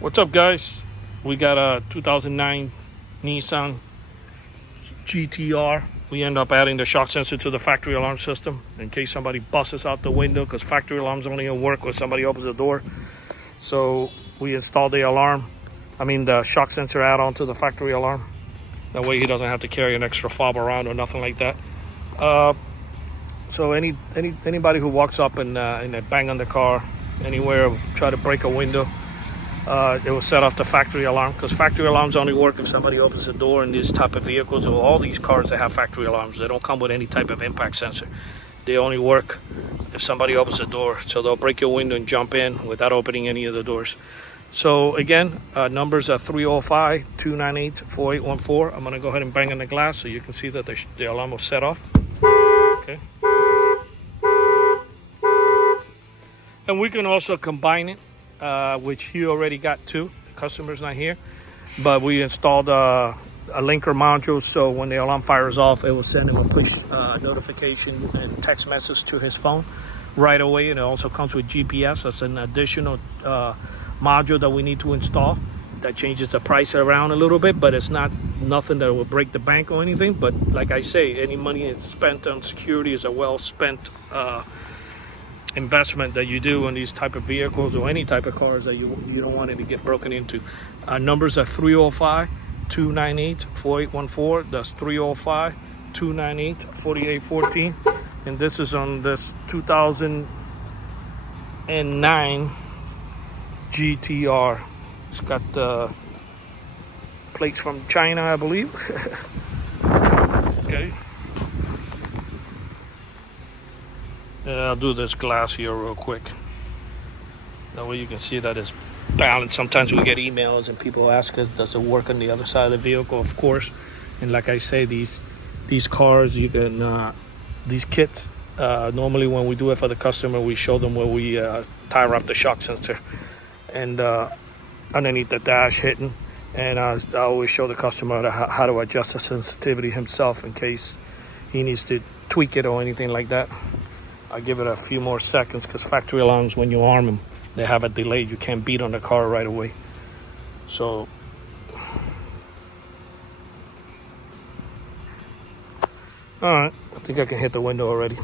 What's up, guys? We got a 2009 Nissan GT-R. We end up adding the shock sensor to the factory alarm system in case somebody busts out the window, because factory alarms only gonna work when somebody opens the door. So we installed the shock sensor add-on to the factory alarm. That way he doesn't have to carry an extra fob around or nothing like that. So anybody who walks up and they bang on the car anywhere, try to break a window, it will set off the factory alarm, because factory alarms only work if somebody opens the door in these type of vehicles, or all these cars that have factory alarms. They don't come with any type of impact sensor. They only work if somebody opens the door. So they'll break your window and jump in without opening any of the doors. So again, numbers are 305-298-4814. I'm gonna go ahead and bang on the glass so you can see that the alarm will set off. Okay. And we can also combine it, which he already got two. The customer's not here, but we installed a linker module, so when the alarm fires off, it will send him a push notification and text message to his phone right away. And it also comes with GPS. That's an additional module that we need to install. That changes the price around a little bit, but it's nothing that will break the bank or anything. But like I say, any money that's spent on security is a well spent investment that you do in these type of vehicles or any type of cars that you don't want it to get broken into. Numbers are 305-298-4814. That's 305-298-4814. And this is on this 2009 GT-R. It's got plates from China, I believe. Okay. And I'll do this glass here real quick. That way you can see that it's balanced. Sometimes we get emails and people ask us, does it work on the other side of the vehicle? Of course. And like I say, these cars, you can these kits, normally when we do it for the customer, we show them where we tie wrap the shock sensor and underneath the dash hidden. And I always show the customer how to adjust the sensitivity himself in case he needs to tweak it or anything like that. I'll give it a few more seconds, because factory alarms, when you arm them, they have a delay. You can't beat on the car right away. So all right, I think I can hit the window already.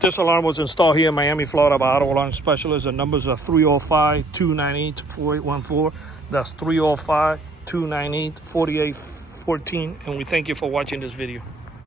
This alarm was installed here in Miami, Florida by Auto Alarm Specialists. The numbers are 305-298-4814. That's 305-298-4814. And we thank you for watching this video.